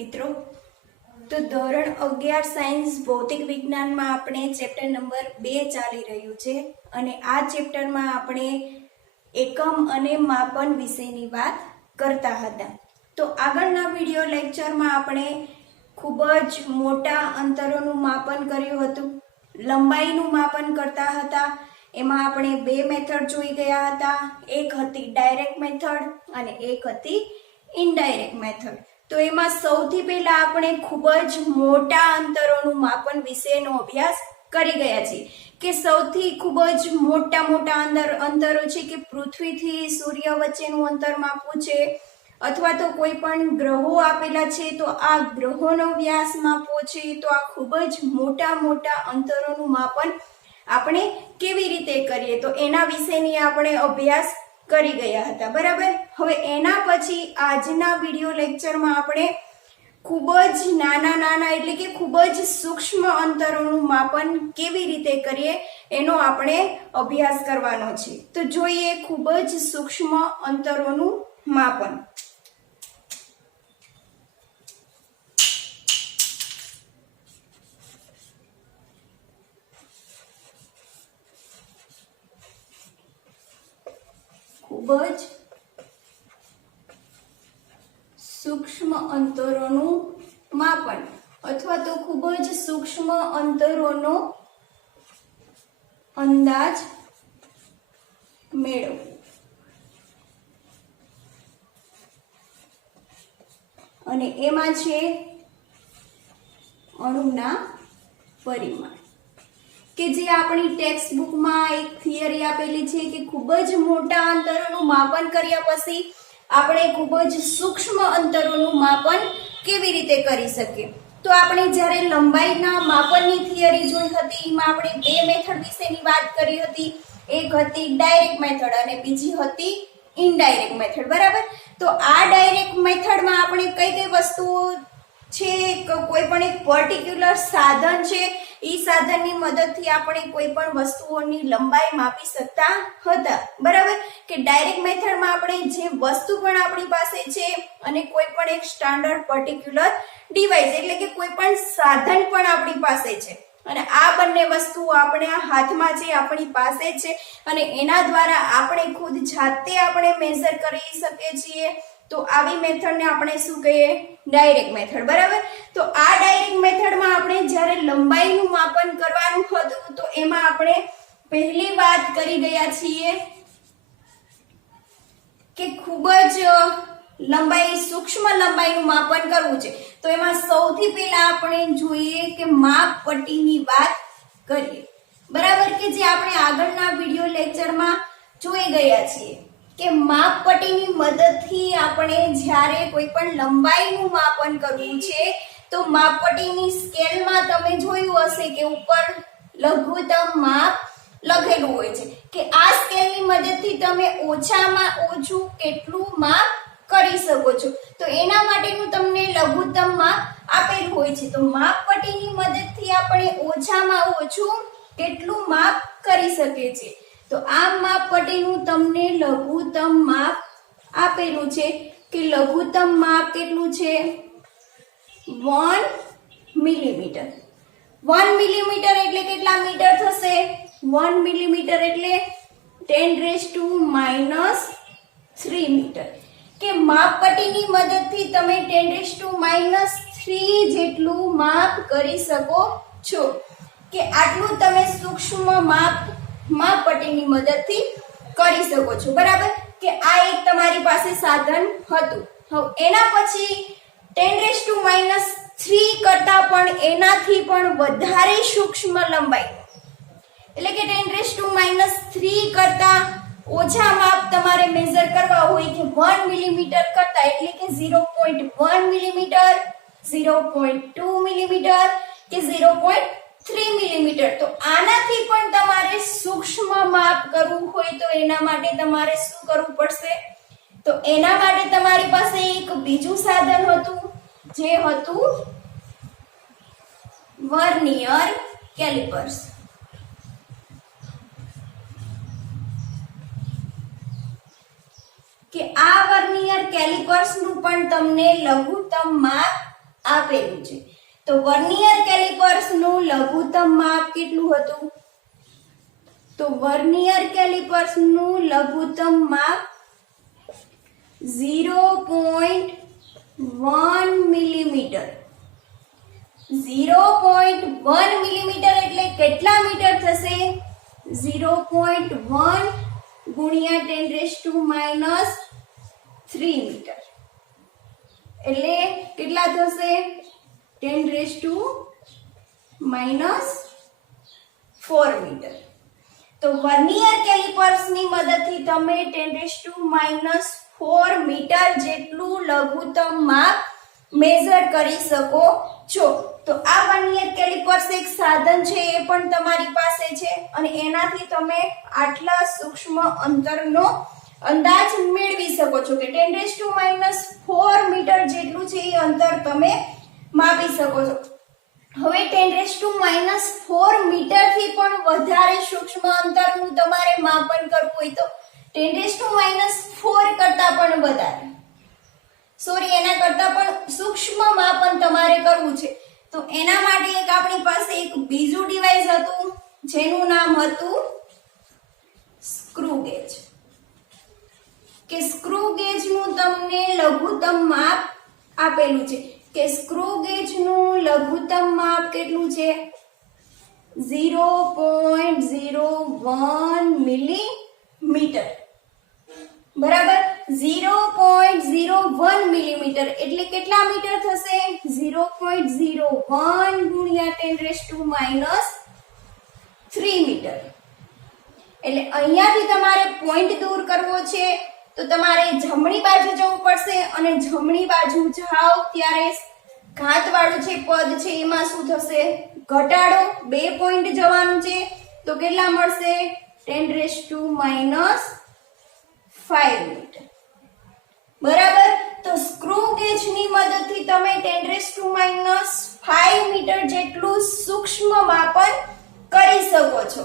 મિત્રો, તો ધોરણ 11 સાયન્સ ભૌતિક વિજ્ઞાનમાં આપણે ચેપ્ટર નંબર 2 ચાલી રહ્યું છે અને આ ચેપ્ટરમાં આપણે એકમ અને માપન વિશેની વાત કરતા હતા। તો આગળના વિડિયો લેક્ચરમાં આપણે ખૂબ જ મોટા અંતરોનું માપન કર્યું હતું, લંબાઈનું માપન કરતા હતા। એમાં આપણે બે મેથડ જોઈ ગયા હતા, એક હતી ડાયરેક્ટ મેથડ અને એક હતી ઇનડાયરેક્ટ મેથડ। તો એમાં સૌથી પહેલા આપણે ખૂબ જ મોટા અંતરોનું માપન વિશેનો અભ્યાસ કરી ગયા છીએ કે સૌથી ખૂબ જ મોટા અંતરો છે કે પૃથ્વીથી સૂર્ય વચ્ચેનું અંતર માપવું છે, અથવા તો કોઈ પણ ગ્રહો આપેલા છે તો આ ગ્રહોનો વ્યાસ માપવો છે। તો આ ખૂબ જ મોટા અંતરોનું માપન આપણે કેવી રીતે કરીએ તો એના વિશેની આપણે અભ્યાસ કરી ગયા હતા, બરાબર। હવે એના પછી આજના વિડિયો લેક્ચરમાં આપણે ખૂબ જ નાના એટલે કે ખૂબ જ સૂક્ષ્મ અંતરોનું માપન કેવી રીતે કરીએ એનો આપણે અભ્યાસ કરવાનો છે। તો જોઈએ ખૂબ જ સૂક્ષ્મ અંતરોનું માપન। ખૂબ જ સૂક્ષ્મ અંતરોનું માપન અથવા તો ખૂબ જ સૂક્ષ્મ અંતરોનો અંદાજ મેળવવો। અને એમાં છે અણુના પરિમાણ કે જે આપણી ટેક્સ્ટ બુકમાં એક થિયરી આપેલી છે કે ખૂબ જ મોટા અંતરોનું માપન કર્યા પછી આપણે ખૂબ જ સૂક્ષ્મ અંતરોનું માપન કેવી રીતે કરી શકીએ। તો આપણે જ્યારે લંબાઈના માપનની થિયરી જોઈ હતી એમાં આપણે બે મેથડ વિશેની વાત કરી હતી, એક હતી ડાયરેક્ટ મેથડ અને બીજી હતી ઇનડાયરેક્ટ મેથડ, બરાબર। તો આ ડાયરેક્ટ મેથડમાં આપણે કઈ વસ્તુઓ છે, કોઈ પણ એક પર્ટિક્યુલર સાધન છે, એ સાધનની મદદથી આપણે કોઈ પણ વસ્તુઓની લંબાઈ માપી શકતા હતા, બરાબર। કે ડાયરેક્ટ મેથડમાં આપણે જે વસ્તુ પણ આપણી પાસે છે અને કોઈ પણ એક સ્ટાન્ડર્ડ પર્ટિક્યુલર ડિવાઇસ એટલે કે કોઈ પણ સાધન પણ આપણી પાસે છે અને આ બંને વસ્તુઓ આપણે આ હાથમાં છે, આપણી પાસે છે અને એના દ્વારા આપણે ખુદ જાતે આપણે મેઝર કરી શકીએ છીએ। તો આવી મેથડને આપણે શું કહીએ? ડાયરેક્ટ મેથડ, બરાબર। તો આ ડાયરેક્ટ મેથડમાં આપણે જ્યારે લંબાઈનું માપન કરવાનું હતું તો એમાં આપણે પહેલી વાત કરી ગયા છીએ કે ખૂબ જ સૂક્ષ્મ લંબાઈનું માપન કરવું છે। તો એમાં સૌથી પહેલા આપણે જોઈએ કે માપપટ્ટીની વાત કરીએ, બરાબર। કે જે આપણે આગળના વિડિયો લેક્ચરમાં જોઈ ગયા છીએ કે માપપટ્ટીની મદદથી આપણે જ્યારે કોઈ પણ લંબાઈનું માપન કરવું છે તો માપપટ્ટીની સ્કેલમાં તમે જોયું હશે કે ઉપર લઘુત્તમ માપ લખેલું હોય છે કે આ સ્કેલની મદદથી તમે ઓછામાં ઓછું કેટલું માપ કરી શકો છો। તો એના માટેનું તમને લઘુત્તમ માપ આપેલું હોય છે। તો માપપટ્ટીની મદદથી આપણે ઓછામાં ઓછું કેટલું માપ કરી શકીએ છીએ। તો આ માપપટ્ટીનું તમને લઘુત્તમ માપ આપેલું છે કે લઘુત્તમ માપ કેટલું છે? 1 મિલીમીટર। 1 મિલીમીટર એટલે કેટલા મીટર થશે? 1 મિલીમીટર એટલે 10⁻³ મીટર। કે માપપટ્ટીની મદદથી તમે 10⁻³ જેટલું માપ કરી શકો છો કે આટલું તમે સૂક્ષ્મ માપપટ્ટીની મદદથી કરી શકો છો, બરાબર। કે આ એક તમારી પાસે સાધન હતું। હવે એના પછી 10⁻³ કરતા પણ એનાથી પણ વધારે સૂક્ષ્મ લંબાઈ એટલે કે 10⁻³ કરતા ઓછા માપ તમારે મેઝર કરવા હોય કે 1 મિલીમીટર કરતા એટલે કે 0.1 મિલીમીટર, 0.2 મિલીમીટર કે 0.3 મિલીમીટર। તો આનાથી પણ તમારે સૂક્ષ્મ માપ કરવું હોય તો એના માટે તમારે શું કરવું પડશે? તો એના માટે તમારી પાસે એક બીજું સાધન હતું જે હતું વર્નિયર કેલિપર્સ। કે આ વર્નિયર કેલિપર્સ નું પણ તમને લઘુત્તમ માપ આપેલું છે. તો વર્નિયર કેલિપર્સનું લઘુત્તમ માપ કેટલું હતું? તો વર્નિયર કેલિપર્સનું લઘુત્તમ માપ 0.1 મિલીમીટર. 0.1 મિલીમીટર એટલે કેટલા મીટર થશે? 0.1 ગુણ્યા 10⁻³ મીટર એટલે કેટલા થશે? 10⁻⁴ મીટર. તો વર્નિયર કેલિપર્સની મદદથી તમે 10⁻⁴ મીટર જેટલું લઘુત્તમ માપ મેઝર કરી શકો છો. તો આ વર્નિયર કેલિપર્સ એક સાધન છે, એ પણ તમારી પાસે છે અને એનાથી તમે આટલા સૂક્ષ્મ અંતરનો અંદાજ મેળવી શકો છો કે 10⁻⁴ મીટર જેટલું છે એ અંતર તમે માપી શકો છો. હવે 10⁻⁴ મીટર થી પણ વધારે સૂક્ષ્મ અંતરનું તમારે માપન કરવું હોય તો 10⁻⁴ કરતા પણ વધારે, એના કરતા પણ સૂક્ષ્મ માપન તમારે કરવું છે. તો એના માટે એક આપણી પાસે એક બીજું ડિવાઇસ હતું જેનું નામ હતું સ્ક્રૂ ગેજ. કે સ્ક્રૂ ગેજનું તમને લઘુત્તમ માપ આપેલું છે કે સ્ક્રૂ ગેજનું લઘુત્તમ માપ કેટલું છે? 0.01 મિલીમીટર. બરાબર, 0.01 મિલીમીટર એટલે કેટલા મીટર થશે? 0.01 ગુણ્યા 10⁻³ મીટર. એટલે અહીંયાથી તમારે પોઈન્ટ દૂર કરવો છે તો તમારે જમણી બાજુ જવું પડશે અને જમણી બાજુ જાઓ ત્યારે ઘાતવાળું છે પદ છે એમાં શું થશે? ઘટાડો. 2 પોઈન્ટ જવાનું છે તો કેટલા મળશે? 10⁻⁵ મીટર. બરાબર, તો સ્ક્રૂ ગેજની મદદથી તમે 10⁻⁵ મીટર જેટલું સૂક્ષ્મ માપન કરી શકો છો.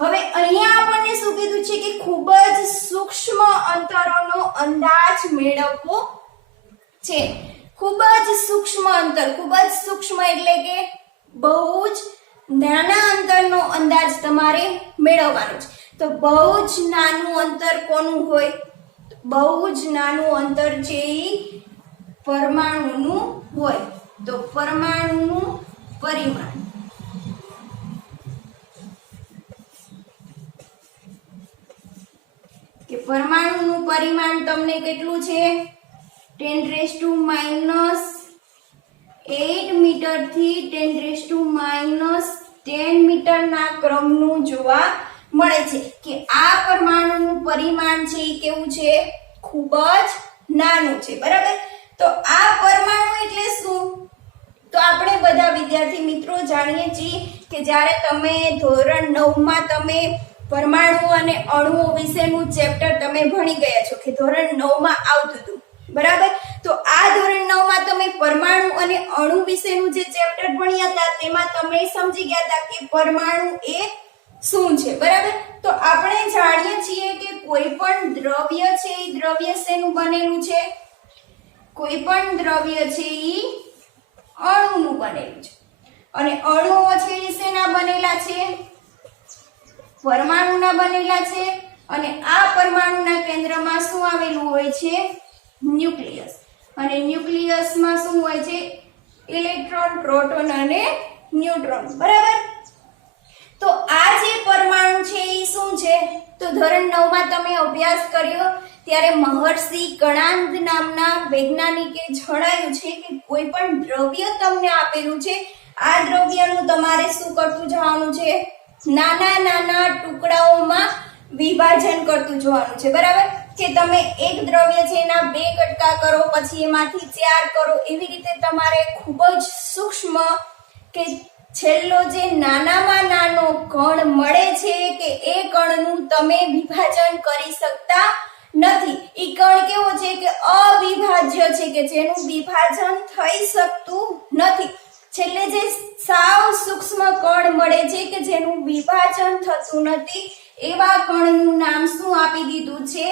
હવે અહીંયા આપણને શું કીધું છે કે ખૂબ જ સૂક્ષ્મ અંતરોનો અંદાજ મેળવવો છે. ખૂબ જ સૂક્ષ્મ અંતર, ખૂબ જ સૂક્ષ્મ એટલે કે બહુ જ નાના અંતરનો અંદાજ તમારે મેળવવાનો છે. તો બહુ જ નાનું અંતર કોનું હોય? બહુ જ નાનું અંતર છે એ પરમાણુનું હોય. તો પરમાણુનું પરિમાણ કે પરમાણુનું પરિમાણ તમને કેટલું છે? 10⁻⁸ મીટર થી 10⁻⁻10 મીટરના ક્રમનું જોવા મળે છે કે આ પરમાણુનું પરિમાણ છે એ કેવું છે? ખૂબ જ નાનું છે. બરાબર, તો આ પરમાણુ એટલે શું? તો આપણે બધા વિદ્યાર્થી મિત્રો જાણીએ છીએ કે જ્યારે તમે ધોરણ 9 માં તમે પરમાણુ અને અણુઓ વિશેનું ચેપ્ટર તમે ભણી ગયા છો કે ધોરણ 9 માં આવતું હતું. બરાબર, તો આ ધોરણ 9 માં તમે પરમાણુ અને અણુ વિશેનું જે ચેપ્ટર ભણ્યા હતા તેમાં તમે સમજી ગયા હતા કે પરમાણુ એ શું છે. બરાબર, તો આપણે જાણીએ છીએ કે કોઈ પણ દ્રવ્ય છે એ દ્રવ્ય શેનું બનેલું છે? કોઈ પણ દ્રવ્ય છે એ અણુનું બનેલું છે અને અણુઓ છે એ શેના બનેલા છે? પરમાણુના બનેલા છે. અને આ પરમાણુના કેન્દ્રમાં શું આવેલું હોય છે? ન્યુક્લિયસ. અને ન્યુક્લિયસમાં શું હોય છે? ઇલેક્ટ્રોન, પ્રોટોન અને ન્યુટ્રોન. બરાબર, તો આ જે પરમાણુ છે એ શું છે? તો ધોરણ 9 માં તમે અભ્યાસ કર્યો ત્યારે મહર્ષિ કણાદ નામના વૈજ્ઞાનિકે જણાવ્યું છે કે કોઈ પણ દ્રવ્ય તમને આપેલું છે, આ દ્રવ્યનું તમારે શું કરતું જવાનું છે? નાના નાના ટુકડાઓમાં વિભાજન કરતું જવાનું છે. બરાબર, કે તમે એક દ્રવ્ય છે એના 2 કટકા કરો, પછી એમાંથી 4 કરો, એવી રીતે તમારે ખૂબ જ સૂક્ષ્મ કે છેલ્લો જે નાનામાં નાનો કણ મળે છે કે એ કણનું તમે વિભાજન કરી શકતા નથી. એ કણ કેવો છે કે અવિભાજ્ય છે કે જેનું વિભાજન થઈ શકતું નથી. છેલ્લે જે સાવ સૂક્ષ્મ કણ મળે છે કે જેનું વિભાજન થતું નથી એવા કણનું નામ શું આપી દીધું છે?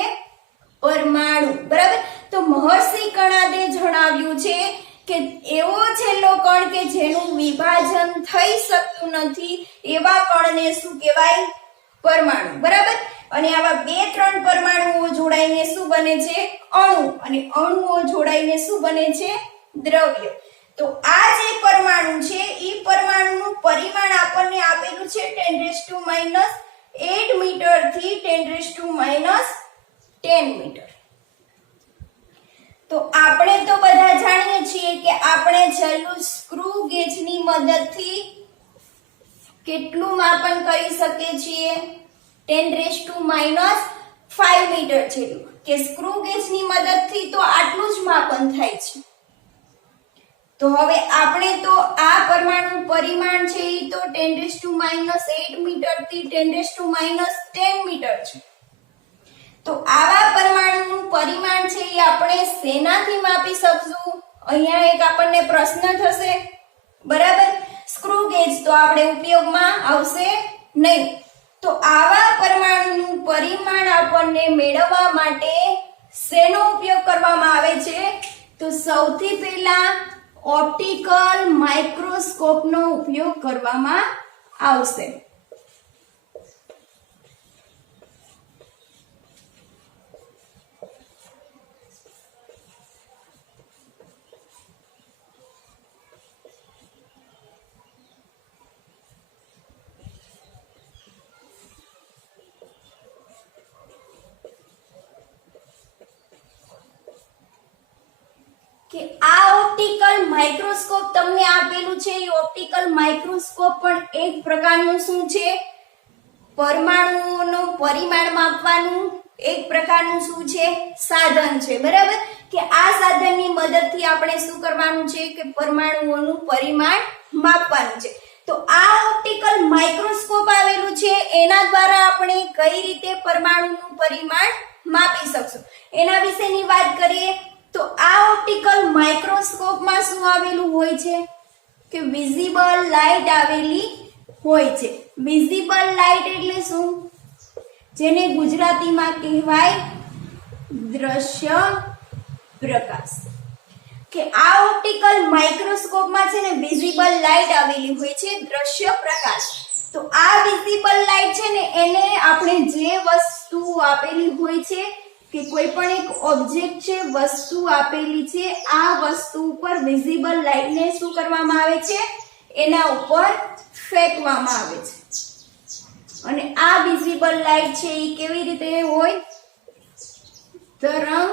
પરમાણુ. બરાબર, તો મહર્ષિ કણાદે જણાવ્યું છે કે એવો છેલ્લો કણ કે જેનું વિભાજન થઈ શકતું નથી એવા કણને શું કહેવાય? પરમાણુ. બરાબર. અને આવા 2-3 પરમાણુઓ જોડાઈને શું બને છે? અણુ. અને અણુઓ જોડાઈને શું બને છે? દ્રવ્ય. તો આ જે પરમાણુ છે એ પરમાણુનું પરિમાણ આપણને આપેલું છે 10⁻8 મીટર થી 10⁻10 મીટર. તો આપણે તો બધા જાણીએ છીએ કે આપણે છેલ્લું સ્ક્રૂ ગેજની મદદથી કેટલું માપન કરી શકીએ છીએ? 10⁻5 મીટર જેટલું. કે સ્ક્રૂ ગેજની મદદથી તો આટલું જ માપન થાય છે. તો હવે આપણે તો આ પરમાણુ પરિમાણ છે એ તો 10⁻8 મીટર થી 10⁻10 મીટર છે. તો આવા પરમાણુનું પરિમાણ છે એ આપણે શેનાથી માપી શકશું? અહીંયા એક આપણને પ્રશ્ન થશે. બરાબર. સ્ક્રૂ ગેજ તો આપણે ઉપયોગમાં આવશે નહીં. તો આવા પરમાણુનું પરિમાણ આપણને મેળવવા માટે શેનો ઉપયોગ કરવામાં આવે છે? તો સૌથી પહેલા ઓપ્ટિકલ માઇક્રોસ્કોપનો ઉપયોગ કરવામાં આવશે. કે આ ઓપ્ટિકલ માઇક્રોસ્કોપ તમને આપેલું છે એ ઓપ્ટિકલ માઇક્રોસ્કોપ પણ એક પ્રકારનું શું છે? પરમાણુઓનું પરિમાણ માપવાનું એક પ્રકારનું શું છે? સાધન છે. બરાબર. કે આ સાધનની મદદથી આપણે શું કરવાનું છે? કે પરમાણુઓનું પરિમાણ માપવાનું છે. તો આ ઓપ્ટિકલ માઇક્રોસ્કોપ આવેલું છે એના દ્વારા આપણે કઈ રીતે પરમાણુનું પરિમાણ માપી શકશું એના વિશેની વાત કરીએ. તો આ ઓપ્ટિકલ માઇક્રોસ્કોપમાં શું આવેલું હોય છે? કે વિઝિબલ લાઇટ આવેલી હોય છે. વિઝિબલ લાઇટ એટલે શું? જેને ગુજરાતીમાં કહેવાય દ્રશ્ય પ્રકાશ. કે આ ઓપ્ટિકલ માઇક્રોસ્કોપમાં છે ને વિઝિબલ લાઇટ આવેલી હોય છે, દ્રશ્ય પ્રકાશ. તો આ વિઝિબલ લાઇટ છે ને એને આપણે જે વસ્તુ આપેલી હોય છે કે કોઈ પણ એક ઓબ્જેક્ટ છે, વસ્તુ આપેલી છે, આ વસ્તુ ઉપર વિઝિબલ લાઇટને શું કરવામાં આવે છે? એના ઉપર ફેંકવામાં આવે છે. અને આ વિઝિબલ લાઇટ છે એ કેવી રીતે હોય? તરંગ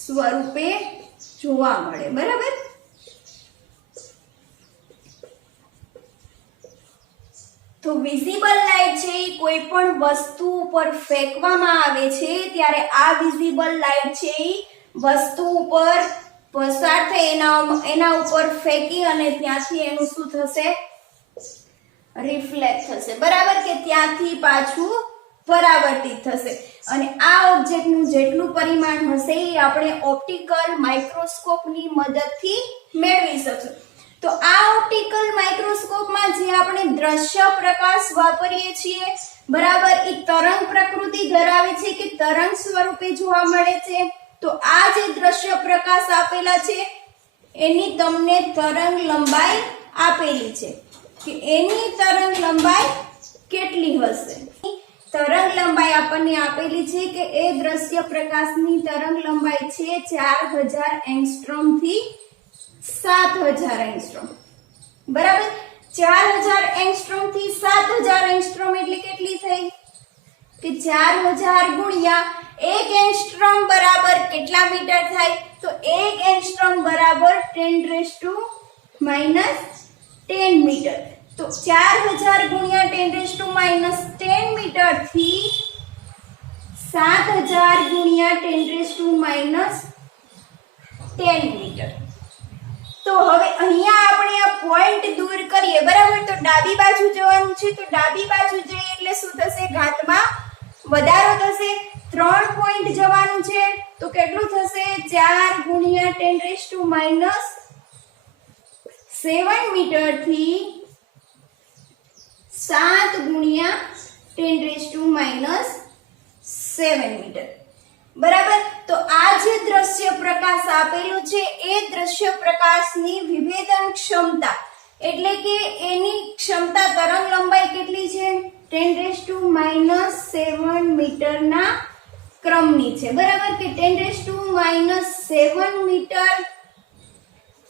સ્વરૂપે જોવા મળે. બરાબર. તો વિઝિબલ લાઇટ છે એ કોઈ પણ વસ્તુ ઉપર ફેંકવામાં આવે છે ત્યારે આ વિઝિબલ લાઇટ છે એ વસ્તુ ઉપર પસાર થઈ એના ઉપર ફેંકી અને ત્યાંથી એનું શું થશે? રિફ્લેક્ટ થશે. બરાબર. કે ત્યાંથી પાછું પરાવર્તિત થશે. અને આ ઓબ્જેક્ટનું જેટલું પરિમાણ હશે એ આપણે ઓપ્ટિકલ માઇક્રોસ્કોપની મદદથી મેળવી શકશું. તો આ ઓપ્ટિકલ માઇક્રોસ્કોપમાં જે આપણે દ્રશ્ય પ્રકાશ વાપરીએ છીએ, બરાબર, એ તરંગ પ્રકૃતિ ધરાવે છે કે તરંગ સ્વરૂપે જોવા મળે છે. તો આ જે દ્રશ્ય પ્રકાશ આપેલા છે એની તમને તરંગ લંબાઈ આપેલી છે કે એની તરંગ લંબાઈ કેટલી હશે? તરંગ લંબાઈ આપણને આપેલી છે કે એ દ્રશ્ય પ્રકાશની તરંગ લંબાઈ છે 4000 એંગસ્ટ્રોમ થી 7000 એંગસ્ટ્રોમ. બરાબર. 4000 એંગસ્ટ્રોમ થી 7000 એંગસ્ટ્રોમ એટલે કેટલી થઈ? કે 4000 ગુણ્યા 1 એંગસ્ટ્રોમ બરાબર કેટલા મીટર થાય? તો 1 એંગસ્ટ્રોમ બરાબર 10⁻10 મીટર. તો 4000 ગુણ્યા 10⁻10 મીટર થી 7000 ગુણ્યા 10⁻10 મીટર. તો હવે અહીંયા આપણે આ પોઈન્ટ દૂર કરીએ. બરાબર. તો ડાબી બાજુ જવાનું છે. તો ડાબી બાજુ જઈએ એટલે શું થશે? ઘાતમાં વધારો થશે. 3 પોઈન્ટ જવાનું છે તો કેટલું થશે? 4 ગુણ્યા 10⁻7 મીટર થી 7 ગુણ્યા 10⁻7 મીટર. બરાબર. તો આ જે દ્રશ્ય પ્રકાશ આપેલું છે એ દ્રશ્ય પ્રકાશની વિભેદન ક્ષમતા એટલે કે એની ક્ષમતા તરંગ લંબાઈ કેટલી છે 10⁻⁻7 મીટરના ક્રમની છે. બરાબર કે 10⁻⁷ મીટર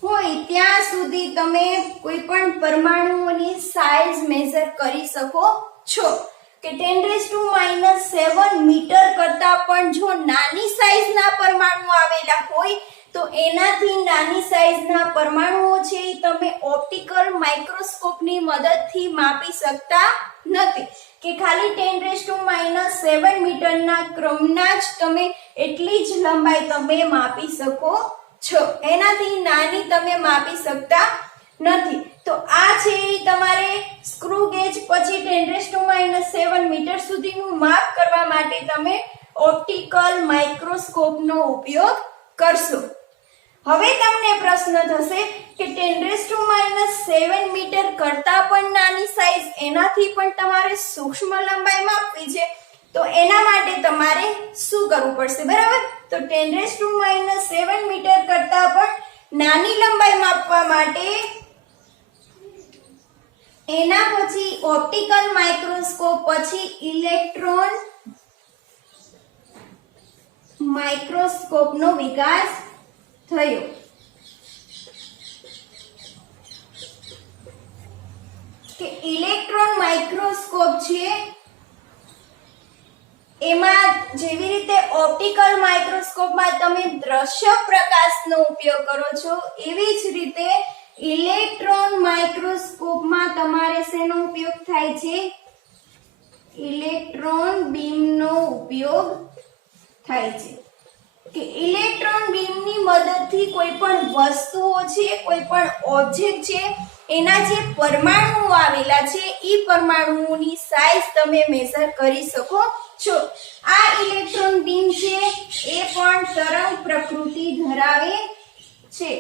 હોય ત્યાં સુધી તમે કોઈ પણ પરમાણુઓની સાઇઝ મેઝર કરી શકો છો કે 10⁻⁷ મીટર કરતા પણ જો નાની સાઇઝના પરમાણુ આવેલા હોય તો એનાથી નાની સાઇઝના પરમાણુઓ છે એ તમે ઓપ્ટિકલ માઇક્રોસ્કોપની મદદથી માપી શકતા નથી કે ખાલી 10⁻⁷ મીટરના ક્રમના જ તમે એટલી જ લંબાઈ તમે માપી શકો છો, એનાથી નાની તમે માપી શકતા નથી. તો આ છે તમારે સ્ક્રૂ ગેજ પછી 10⁻⁷ મીટર સુધીનું માપ કરવા માટે તમે ઓપ્ટિકલ માઇક્રોસ્કોપનો ઉપયોગ કરશો. હવે તમને પ્રશ્ન થશે કે 10⁻⁷ મીટર કરતા પણ નાની સાઈઝ એનાથી પણ તમારે સૂક્ષ્મ લંબાઈ માપવી છે તો એના માટે તમારે શું કરવું પડશે? બરાબર. તો 10⁻⁷ મીટર કરતા પણ નાની લંબાઈ માપવા માટે એના પછી ઓપ્ટિકલ માઇક્રોસ્કોપ પછી ઇલેક્ટ્રોન માઇક્રોસ્કોપનો વિકાસ થયો. કે ઇલેક્ટ્રોન માઇક્રોસ્કોપ છે એમાં જેવી રીતે ઓપ્ટિકલ માઇક્રોસ્કોપમાં તમે દ્રશ્ય પ્રકાશનો ઉપયોગ કરો છો એવી જ રીતે ઇલેક્ટ્રોન માઇક્રોસ્કોપમાં તમારે શેનો ઉપયોગ થાય છે? ઇલેક્ટ્રોન બીમનો ઉપયોગ થાય છે. કે ઇલેક્ટ્રોન બીમની મદદથી કોઈ પણ વસ્તુઓ છે કોઈ પણ ઓબ્જેક્ટ છે એના જે પરમાણુઓ આવેલા છે એ પરમાણુઓની સાઈઝ તમે મેઝર કરી શકો છો. આ ઇલેક્ટ્રોન બીમ છે એ પણ તરંગ પ્રકૃતિ ધરાવે છે.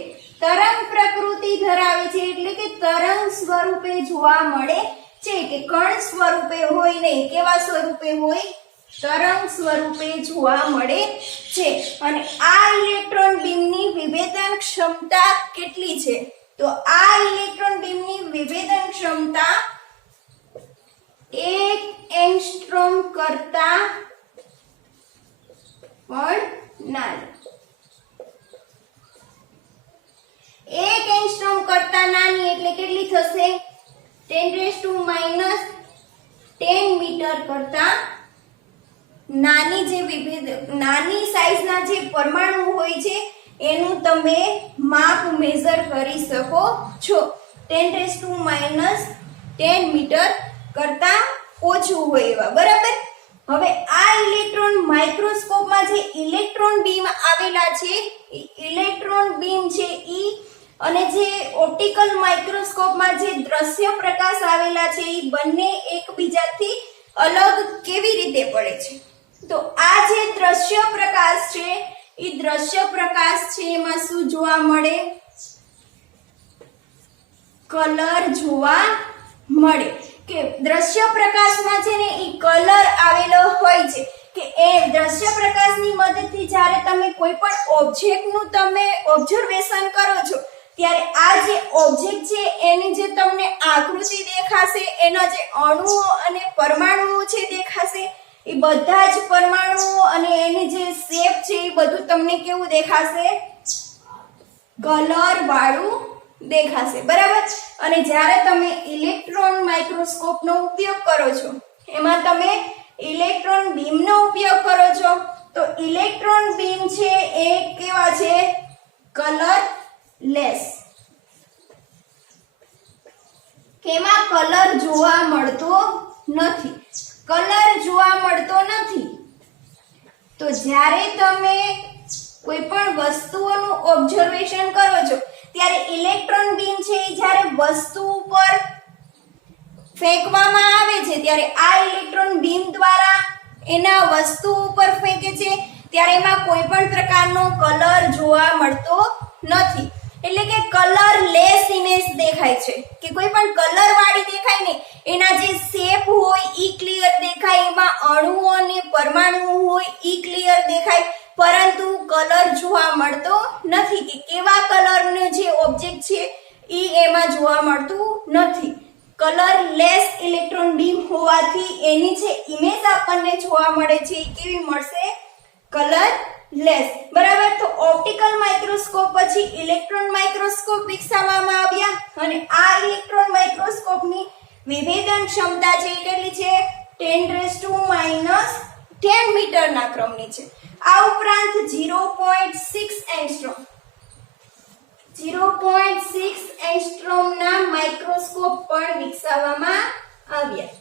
તરંગ પ્રકૃતિ ધરાવે છે એટલે કે તરંગ સ્વરૂપે જોવા મળે છે કે કણ સ્વરૂપે હોય નહીં. કેવા સ્વરૂપે હોય? તરંગ સ્વરૂપે જોવા મળે છે. અને આ ઇલેક્ટ્રોન બીમની વિભેદન ક્ષમતા કેટલી છે? તો આ ઇલેક્ટ્રોન બીમની વિભેદન ક્ષમતા 1 એંગસ્ટ્રોમ કરતા પણ નાની. 1 એંગસ્ટ્રોમ કરતા નાની એટલે કેટલી થશે? 10⁻⁻10 મીટર કરતા નાની જે નાની સાઈઝના જે પરમાણુ હોય છે એનું તમે માપ મેઝર કરી શકો છો. 10⁻⁻10 મીટર કરતા ઓછું હોય એવા. બરાબર. હવે આ ઇલેક્ટ્રોન માઇક્રોસ્કોપમાં જે ઇલેક્ટ્રોન બીમ આવેલા છે એ ઇલેક્ટ્રોન બીમ છે ઈ અને જે ઓપ્ટિકલ માઇક્રોસ્કોપમાં જે દ્રશ્ય પ્રકાશ આવેલા છે એ બંને એકબીજાથી અલગ કેવી રીતે પડે છે? તો આ જે દ્રશ્ય પ્રકાશ છે એ દ્રશ્ય પ્રકાશ છે એમાં શું જોવા મળે? કલર જોવા મળે. કે દ્રશ્ય પ્રકાશમાં છે ને એ કલર આવેલો હોય છે કે એ દ્રશ્ય પ્રકાશની મદદથી જ્યારે તમે કોઈ પણ ઓબ્જેક્ટનું તમે ઓબ્ઝર્વેશન કરો છો ત્યારે આ જે ઓબ્જેક્ટ છે એની જે તમને આકૃતિ દેખાશે, એના જે અણુઓ અને પરમાણુઓ છે દેખાશે, એ બધા જ પરમાણુઓ અને એની જે શેપ છે એ બધું તમને કેવું દેખાશે? કલર વાળું દેખાશે. બરાબર. અને જ્યારે તમે ઇલેક્ટ્રોન માઇક્રોસ્કોપનો ઉપયોગ કરો છો એમાં તમે ઇલેક્ટ્રોન બીમનો ઉપયોગ કરો છો તો ઇલેક્ટ્રોન બીમ છે એ કેવા છે? કલરલેસ. કેમાં કલર જોવા મળતો નથી. કલર જોવા મળતો નથી. તો જ્યારે તમે કોઈ પણ વસ્તુઓનું ઓબ્ઝર્વેશન કરો છો ત્યારે ઇલેક્ટ્રોન બીમ છે જ્યારે વસ્તુ ઉપર ફેંકવામાં આવે છે ત્યારે આ ઇલેક્ટ્રોન બીમ દ્વારા એના વસ્તુ ઉપર ફેંકે છે ત્યારે એમાં કોઈ પણ પ્રકારનો કલર જોવા મળતો નથી. એટલે કે કલરલેસ ઇમેજ દેખાય છે, કે કોઈ પણ કલર વાળી દેખાય ને, એના જે શેપ હોય ઈ ક્લિયર દેખાય, એમાં અણુઓ અને પરમાણુઓ હોય ઈ ક્લિયર દેખાય, પરંતુ કલર જોવા મળતો નથી, કે કેવા કલરનો જે ઓબ્જેક્ટ છે ઈ એમાં જોવા મળતું નથી. કલરલેસ ઇલેક્ટ્રોન બીમ હોવાથી એની જે ઇમેજ આપણને જોવા મળે છે એ કેવી મળશે? કલરલેસ. બરાબર. તો ઓપ્ટિકલ માઇક્રોસ્કોપ પછી ઇલેક્ટ્રોન માઇક્રોસ્કોપ વિકસાવવામાં આવ્યા, અને આ ઇલેક્ટ્રોન માઇક્રોસ્કોપની વિભેદન ક્ષમતા છે કેટલી છે? 10⁻10 મીટરના ક્રમની છે. આ ઉપરાંત 0.6 એંગસ્ટ્રોમ 0.6 એંગસ્ટ્રોમના માઇક્રોસ્કોપ પણ વિકસાવવામાં આવ્યા.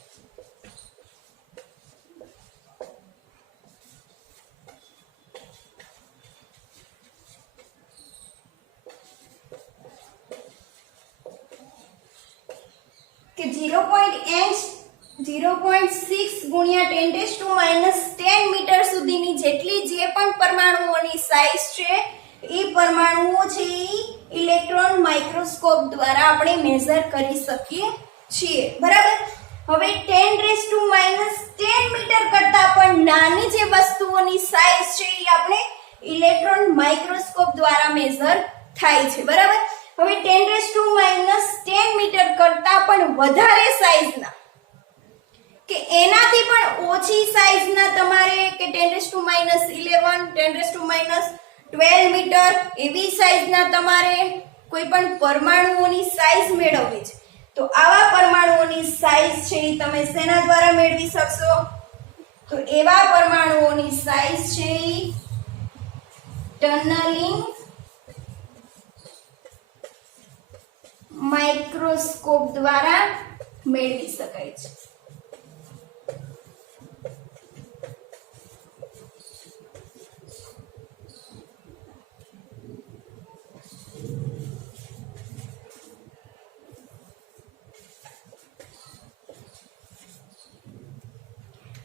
કે 0.6 ગુણ્યા 10⁻10 મીટર સુધીની જેટલી જે પણ પરમાણુઓની સાઇઝ છે એ પરમાણુઓ છે ઇલેક્ટ્રોન માઇક્રોસ્કોપ દ્વારા આપણે મેઝર કરી શકીએ છીએ. બરાબર. હવે 10⁻10 મીટર કરતા પણ નાની જે વસ્તુઓની સાઇઝ છે એ આપણે ઇલેક્ટ્રોન માઇક્રોસ્કોપ દ્વારા મેઝર થાય છે. બરાબર. હવે 10⁻10 મીટર કરતા પણ વધારે સાઇઝના, કે એનાથી પણ ઓછી સાઇઝના તમારે કે 10⁻11 10⁻12 મીટર એવી સાઇઝના તમારે કોઈ પણ પરમાણુઓની સાઇઝ મેળવવી છે, તો આવા પરમાણુઓની સાઇઝ છે એ તમે શેના દ્વારા મેળવી શકશો? તો એવા પરમાણુઓની સાઇઝ છે ટનલિંગ માઇક્રોસ્કોપ દ્વારા મેળવી શકાય છે.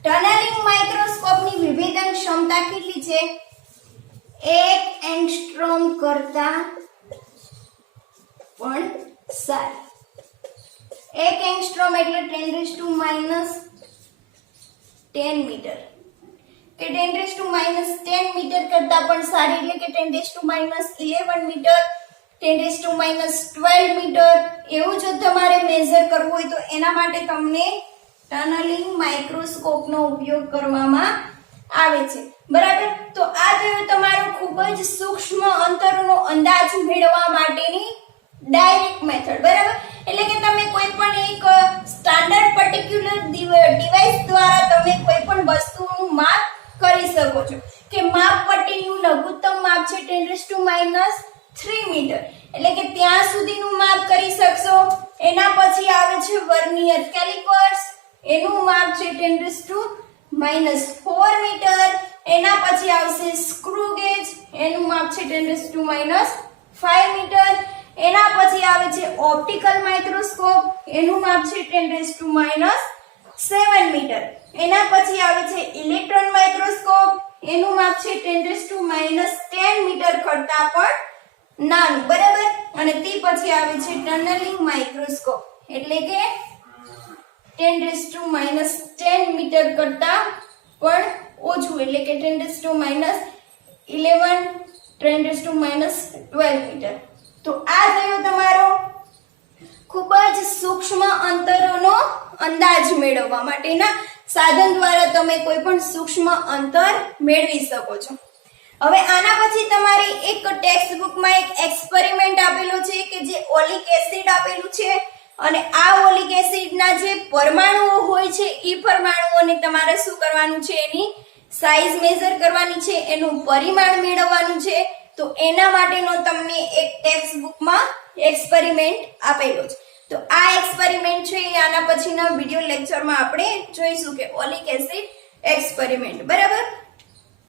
ટનલિંગ માઇક્રોસ્કોપની વિભેદન ક્ષમતા કેટલી છે? 1 એંગસ્ટ્રોમ કરતા પણ સારી. 1 એંગસ્ટ્રોમ એટલે 10⁻10 મીટર, કે 10⁻10 મીટર કરતા પણ સારી એટલે કે 10⁻11 મીટર, 10⁻12 મીટર એવું જો તમારે મેઝર કરવું હોય તો એના માટે તમને ટનલિંગ માઇક્રોસ્કોપનો ઉપયોગ કરવામાં આવે છે. બરાબર. તો આ થયું તમારું ખૂબ જ સૂક્ષ્મ અંતરનો અંદાજ મેળવવા માટેની ડાયરેક્ટ મેથડ. બરાબર. એટલે કે તમે કોઈ પણ એક સ્ટાન્ડર્ડ પર્ટિક્યુલર ડિવાઇસ દ્વારા તમે કોઈ પણ વસ્તુનું માપ કરી શકો છો, કે માપપટ્ટીનું લઘુત્તમ માપ છે 10⁻3 મીટર, એટલે કે ત્યાં સુધીનું માપ કરી શકશો. એના પછી આવે છે વર્નિયર કેલિપર્સ, એનું માપ છે 10⁻4 મીટર. એના પછી આવશે સ્ક્રૂ ગેજ, એનું માપ છે 10⁻5 મીટર. એના પછી આવે છે ઓપ્ટિકલ માઇક્રોસ્કોપ, એનું માપ છે 10⁻7 મીટર. એના પછી આવે છે ઇલેક્ટ્રોન માઇક્રોસ્કોપ, એનું માપ છે 10⁻10 મીટર કરતા પણ નાનું. બરાબર. અને તે પછી આવે છે ટનલિંગ માઇક્રોસ્કોપ, એટલે કે 10⁻10 મીટર કરતા પણ ઓછું, એટલે કે 10⁻11 10⁻12 મીટર. તો આ થયો તમારો ખૂબ જ સૂક્ષ્મ અંતરોનો અંદાજ મેળવવા માટેના સાધન દ્વારા તમે કોઈ પણ સૂક્ષ્મ અંતર મેળવી શકો છો. હવે આના પછી તમારી એક ટેક્સ્ટ બુકમાં એક એક્સપેરિમેન્ટ આપેલો છે, કે જે ઓલિક એસિડ આપેલું છે, અને આ ઓલિક એસિડના જે પરમાણુઓ હોય છે એ પરમાણુઓને તમારે શું કરવાનું છે? એની સાઈઝ મેઝર કરવાની છે, એનું પરિમાણ મેળવવાનું છે. તો એના માટેનો તમને એક ટેક્સ્ટ બુકમાં એક્સપેરિમેન્ટ આપેલો છે. તો આ એક્સપેરિમેન્ટ છે એ આના પછીના વિડિયો લેક્ચરમાં આપણે જોઈશું, કે ઓલિક એસિડ એક્સપેરિમેન્ટ. બરાબર.